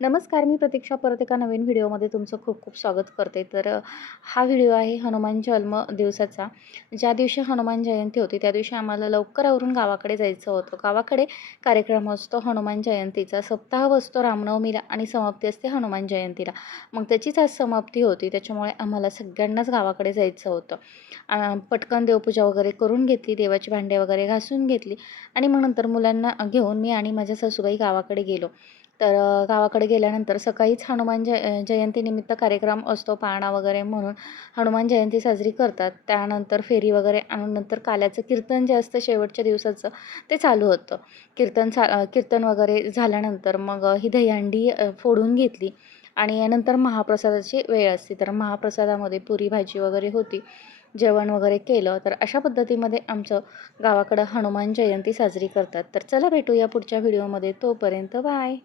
नमस्कार, मी प्रतीक्षा परत एका नवीन व्हिडिओमध्ये तुमचं खूप खूप स्वागत करते. हा व्हिडिओ आहे हनुमान जन्म दिवसाचा. ज्या दिवशी हनुमान जयंती होती त्या दिवशी आम्हाला लवकर आवरून गावाकडे जायचं होतं. गावाकडे कार्यक्रम असतो हनुमान जयंतीचा, सप्ताह बसतो रामनवमीला आणि समाप्ती असते हनुमान जयंतीला. मग त्याचीच आज समाप्ती होती, त्याच्यामुळे आम्हाला सगळ्यांनाच गावाकडे जायचं होतं. पटकन देवपूजा वगैरे करून घेतली, देवाची भांडे वगैरे घासून घेतली आणि मग नंतर मुलांना घेऊन मी आणि माझ्या सासूबाई गावाकडे गेलो. गावाकडे गेल्यानंतर सकाळीच हनुमान जयंतीनिमित्त कार्यक्रम असतो पाळणा वगैरे म्हणून हनुमान जयंती साजरी करतात. त्यानंतर फेरी वगैरे आणून नंतर काल्याचं कीर्तन जे असतं शेवटच्या दिवसाचं ते चालू होतं. कीर्तन वगैरे झाल्यानंतर मग ही दहीहंडी फोडून घेतली आणि नंतर महाप्रसादाची वेळ असते. तर महाप्रसादामध्ये पुरी भाजी वगैरे होती. जेवण वगैरे केलं. तर अशा पद्धतीमध्ये आमचं गावाकडं हनुमान जयंती साजरी करतात. तर चला भेटूया पुढच्या व्हिडिओमध्ये. तोपर्यंत बाय.